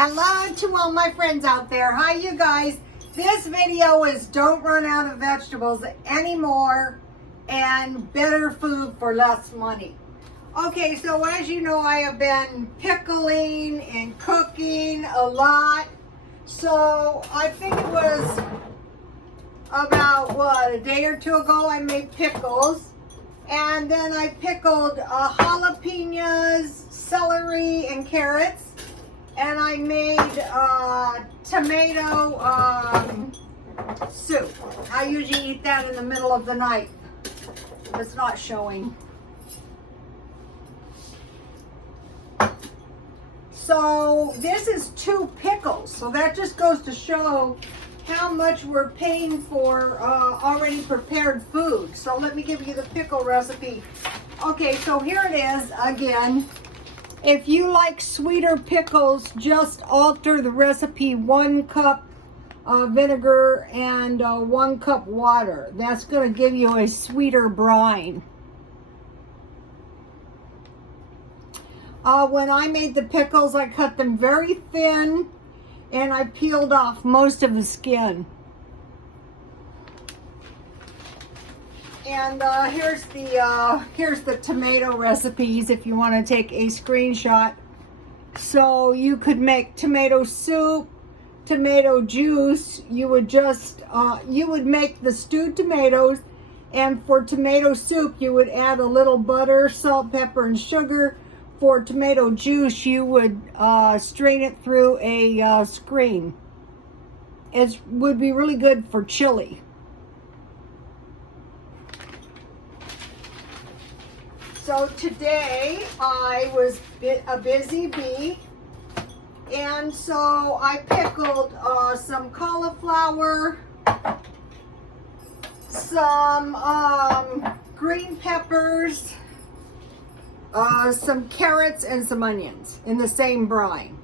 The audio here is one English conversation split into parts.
Hello to all my friends out there. Hi, you guys. This video is don't run out of vegetables anymore and better food for less money. Okay, so as you know, I have been pickling and cooking a lot. So I think it was about, a day or two ago I made pickles. And then I pickled jalapenos, celery, and carrots. And I made tomato soup. I usually eat that in the middle of the night. It's not showing. So this is 2 pickles. So that just goes to show how much we're paying for already prepared food. So let me give you the pickle recipe. Okay, so here it is again. If you like sweeter pickles, just alter the recipe. 1 cup vinegar and 1 cup water. That's going to give you a sweeter brine. When I made the pickles, I cut them very thin and I peeled off most of the skin. And here's the tomato recipes if you want to take a screenshot. So you could make tomato soup, tomato juice. You would just you would make the stewed tomatoes, and for tomato soup you would add a little butter, salt, pepper, and sugar. For tomato juice you would strain it through a screen. It would be really good for chili. So today I was a busy bee, and so I pickled some cauliflower, some green peppers, some carrots, and some onions in the same brine.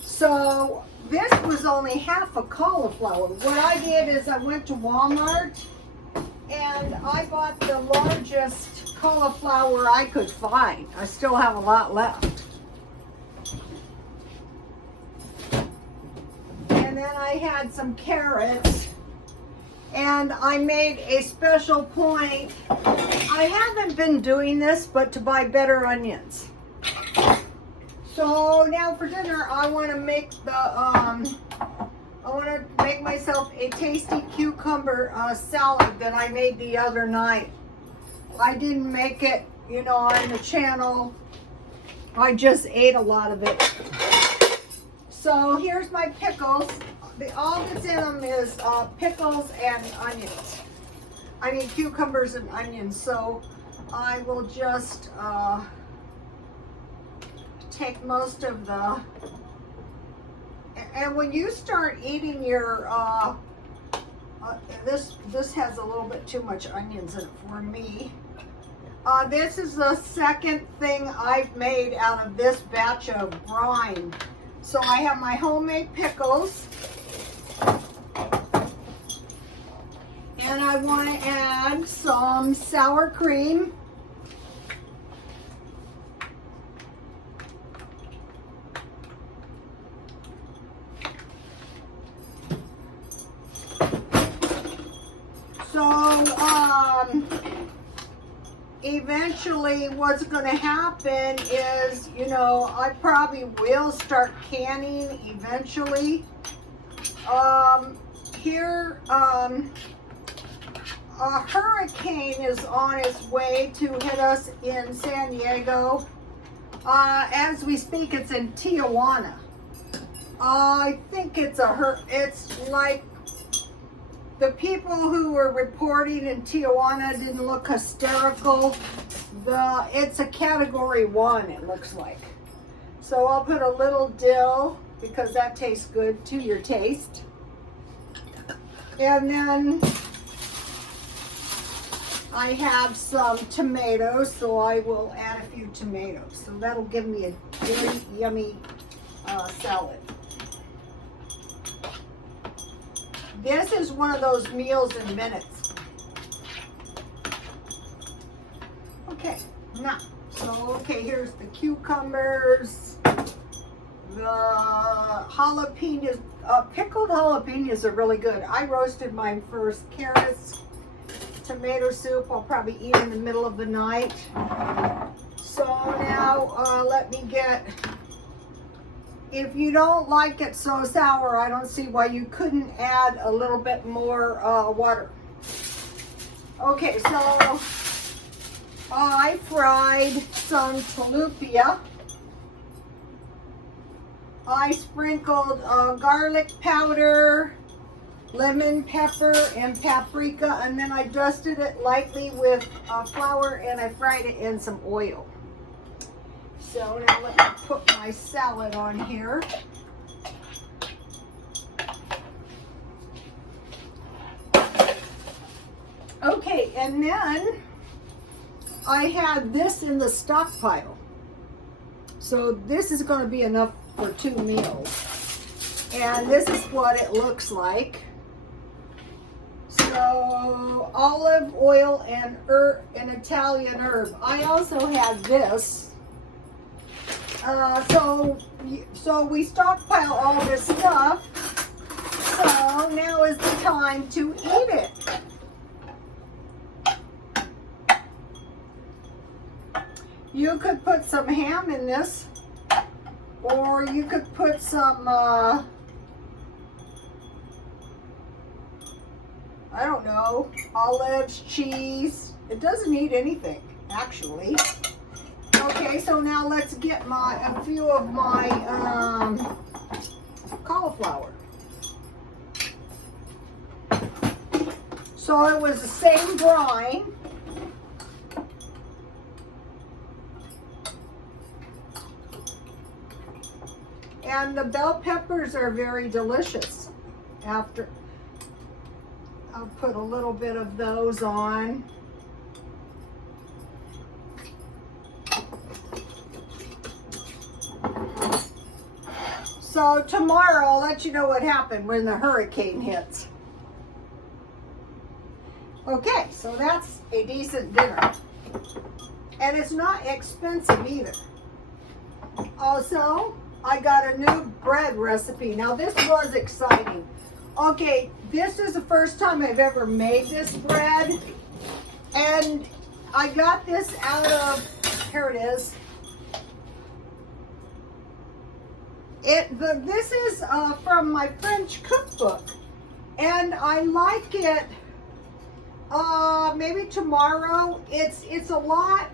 So this was only half a cauliflower. What I did is I went to Walmart and I bought the largest cauliflower I could find. I still have a lot left. And then I had some carrots, and I made a special point. I haven't been doing this, but to buy better onions. So now for dinner I want to make myself a tasty cucumber salad that I made the other night. I didn't make it, on the channel. I just ate a lot of it. So here's my pickles. All that's in them is pickles and onions. I mean cucumbers and onions. So I will just take most of the... And when you start eating your... this has a little bit too much onions in it for me. This is the second thing I've made out of this batch of brine. So I have my homemade pickles. And I want to add some sour cream. So, eventually what's going to happen is, I probably will start canning eventually. A hurricane is on its way to hit us in San Diego. As we speak, it's in Tijuana. I think it's like the people who were reporting in Tijuana didn't look hysterical. It's a category 1, it looks like. So I'll put a little dill because that tastes good to your taste. And then I have some tomatoes, so I will add a few tomatoes. So that'll give me a very yummy salad. This is one of those meals in minutes. Okay, now, so okay, here's the cucumbers, the jalapenos, pickled jalapenos are really good. I roasted mine first. Carrots, tomato soup, I'll probably eat in the middle of the night. So now let me get, if you don't like it so sour, I don't see why you couldn't add a little bit more water. Okay, so I fried some tilapia. I sprinkled garlic powder, lemon pepper, and paprika, and then I dusted it lightly with flour, and I fried it in some oil. So now let me put my salad on here. Okay, and then I had this in the stockpile. So this is going to be enough for 2 meals. And this is what it looks like. So olive oil and an Italian herb. I also had this. So we stockpile all this stuff. So now is the time to eat it. You could put some ham in this, or you could put some, I don't know, olives, cheese. It doesn't need anything, actually. Okay, so now let's get a few of my cauliflower. So it was the same brine. And the bell peppers are very delicious. I'll put a little bit of those on. So tomorrow I'll let you know what happened when the hurricane hits. Okay, so that's a decent dinner. And it's not expensive either. Also, I got a new bread recipe. Now this was exciting. Okay, this is the first time I've ever made this bread. And I got this out of, here it is. This is from my French cookbook. And I like it, maybe tomorrow. It's a lot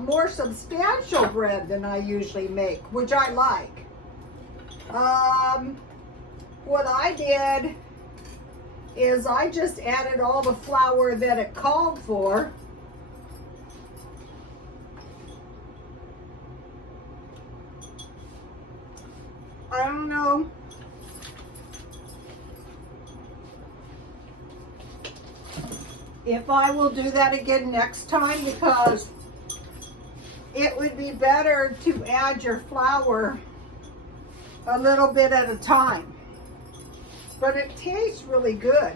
more substantial bread than I usually make, which I like. What I did is I just added all the flour that it called for. I don't know. If I will do that again next time, because it would be better to add your flour a little bit at a time. But it tastes really good.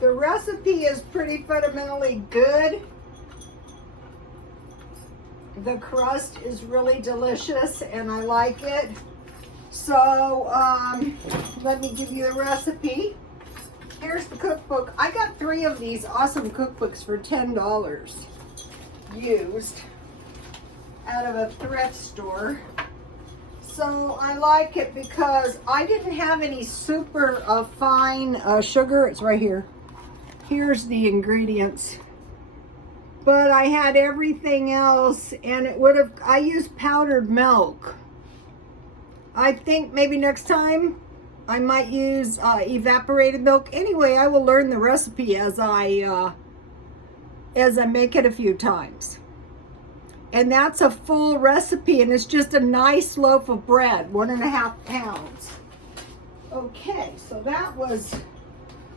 The recipe is pretty fundamentally good. The crust is really delicious and I like it. So let me give you the recipe. Here's the cookbook. I got 3 of these awesome cookbooks for $10 used out of a thrift store. So I like it because I didn't have any super fine sugar. It's right here. Here's the ingredients. But I had everything else, and it would have, I used powdered milk. I think maybe next time I might use evaporated milk. Anyway, I will learn the recipe as I make it a few times. And that's a full recipe, and it's just a nice loaf of bread, 1.5 pounds. Okay, so that was,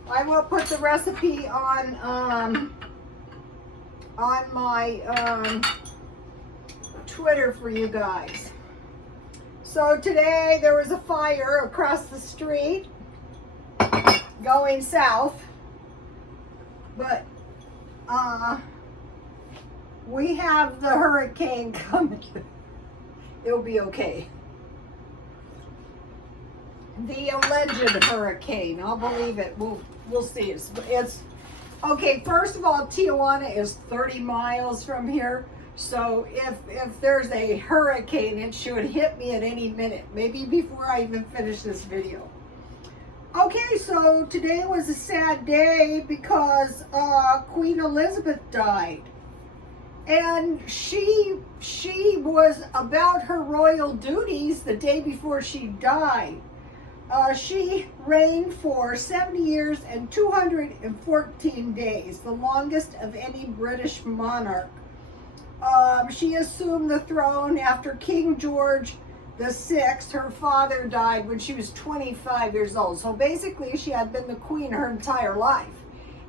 I will put the recipe on my Twitter for you guys. So today there was a fire across the street going south, but we have the hurricane coming. It'll be okay. the alleged hurricane. I'll believe it. We'll see. It's okay. First of all, Tijuana is 30 miles from here. So if there's a hurricane, it should hit me at any minute, maybe before I even finish this video. Okay, so today was a sad day because Queen Elizabeth died. And she was about her royal duties the day before she died. She reigned for 70 years and 214 days, the longest of any British monarch. She assumed the throne after King George VI, her father, died when she was 25 years old. So basically, she had been the queen her entire life.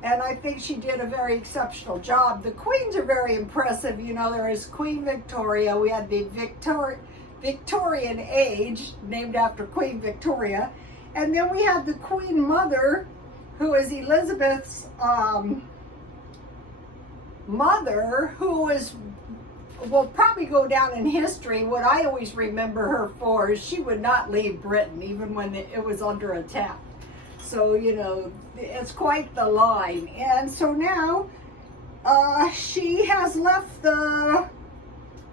And I think she did a very exceptional job. The queens are very impressive. You know, there is Queen Victoria. We had the Victorian age, named after Queen Victoria. And then we had the Queen Mother, who is Elizabeth's mother, who will probably go down in history. What I always remember her for is she would not leave Britain, even when it was under attack. So, you know, it's quite the line. And so now she has left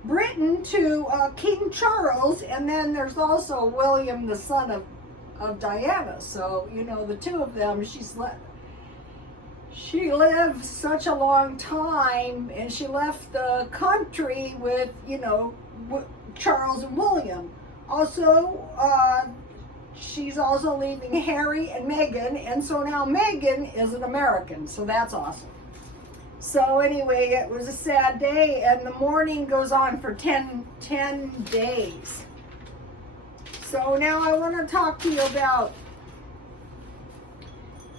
Britain to King Charles, and then there's also William, the son of Diana. So, you know, the two of them, she lived such a long time, and she left the country with, you know, Charles and William. Also, she's also leaving Harry and Meghan, and so now Meghan is an American, so that's awesome. So anyway, it was a sad day, and the mourning goes on for 10 days. So now I want to talk to you about,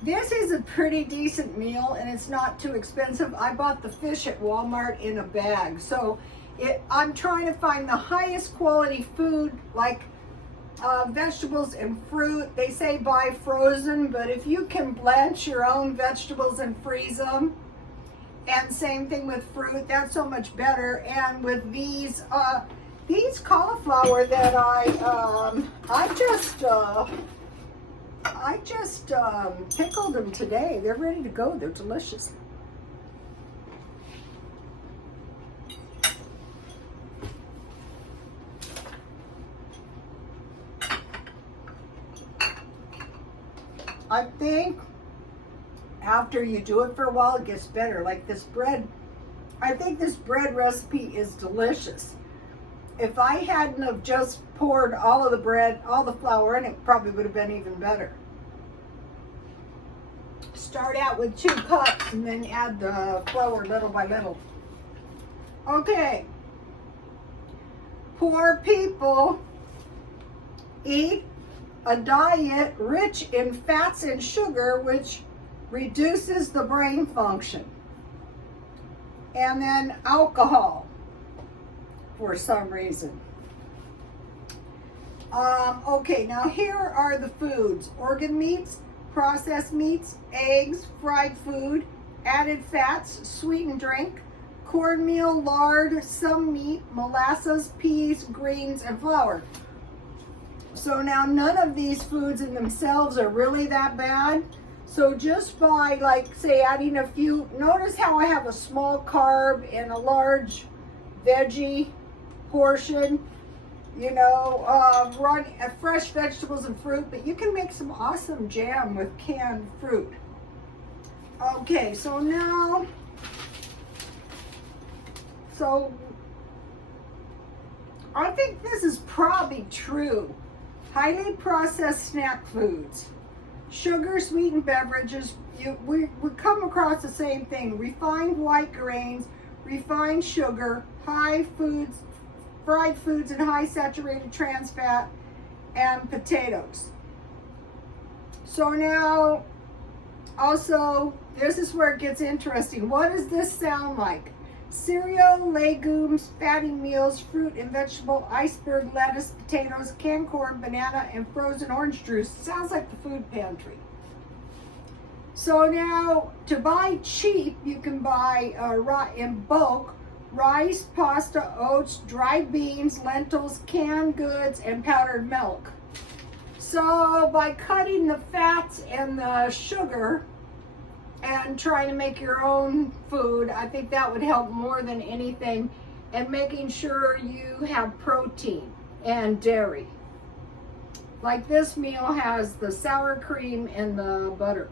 this is a pretty decent meal, and it's not too expensive. I bought the fish at Walmart in a bag. So I'm trying to find the highest quality food, like vegetables and fruit. They say buy frozen, but if you can blanch your own vegetables and freeze them, and same thing with fruit, that's so much better. And with these cauliflower that I just pickled them today. They're ready to go. They're delicious. I think after you do it for a while, it gets better. Like this bread, I think this bread recipe is delicious. If I hadn't have just poured all of the bread, all the flour in, it probably would have been even better. Start out with 2 cups and then add the flour little by little. Okay. Poor people eat a diet rich in fats and sugar, which reduces the brain function. And then alcohol, for some reason. Okay, now here are the foods: organ meats, processed meats, eggs, fried food, added fats, sweetened drink, cornmeal, lard, some meat, molasses, peas, greens, and flour. So now none of these foods in themselves are really that bad. So just by, like, say, adding a few, notice how I have a small carb and a large veggie portion, you know, fresh vegetables and fruit, but you can make some awesome jam with canned fruit. Okay, so now, I think this is probably true. Highly processed snack foods, sugar sweetened beverages, we come across the same thing: refined white grains, refined sugar, fried foods and high saturated trans fat, and potatoes. So now, also, this is where it gets interesting. What does this sound like? Cereal, legumes, fatty meals, fruit and vegetable, iceberg lettuce, potatoes, canned corn, banana, and frozen orange juice. Sounds like the food pantry. So now, to buy cheap, you can buy in bulk rice, pasta, oats, dried beans, lentils, canned goods, and powdered milk. So by cutting the fats and the sugar and trying to make your own food, I think that would help more than anything. And making sure you have protein and dairy. Like this meal has the sour cream and the butter.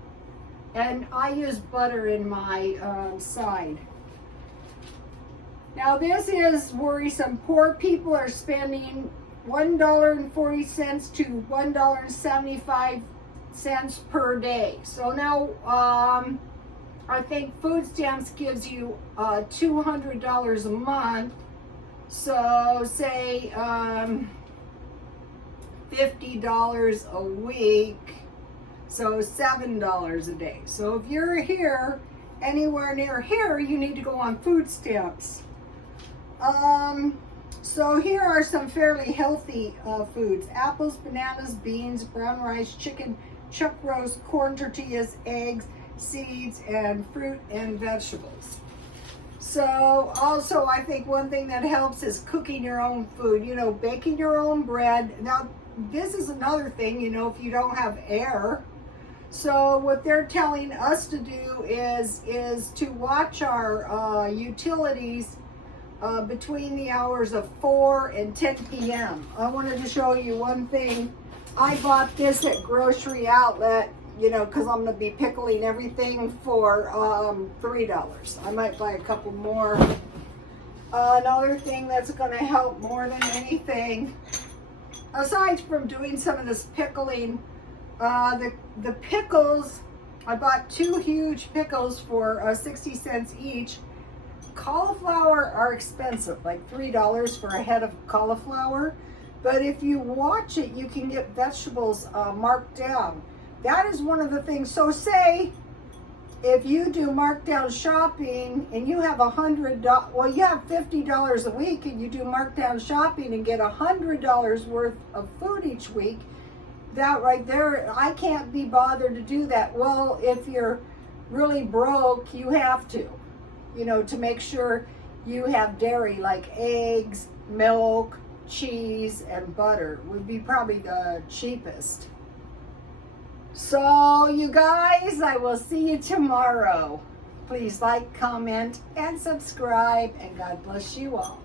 And I use butter in my side. Now this is worrisome. Poor people are spending $1.40 to $1.75 per day. So now I think food stamps gives you $200 a month. So say $50 a week. So $7 a day. So if you're here, anywhere near here, you need to go on food stamps. So here are some fairly healthy foods: apples, bananas, beans, brown rice, chicken, chuck roast, corn tortillas, eggs, seeds, and fruit and vegetables. So also I think one thing that helps is cooking your own food, you know, baking your own bread. Now this is another thing, you know, if you don't have air. So what they're telling us to do is to watch our utilities between the hours of 4 and 10 p.m. I wanted to show you one thing. I bought this at Grocery Outlet, you know, because I'm going to be pickling everything for $3. I might buy a couple more. Another thing that's going to help more than anything, aside from doing some of this pickling, the pickles, I bought 2 huge pickles for 60 cents each. Cauliflower are expensive, like $3 for a head of cauliflower. But if you watch it, you can get vegetables marked down. That is one of the things. So say if you do markdown shopping and you have $100, well, you have $50 a week, and you do markdown shopping and get $100 worth of food each week, that right there, I can't be bothered to do that. Well, if you're really broke, you have to, you know, to make sure you have dairy, like eggs, milk, cheese, and butter would be probably the cheapest. So you guys, I will see you tomorrow. Please like, comment, and subscribe, and God bless you all.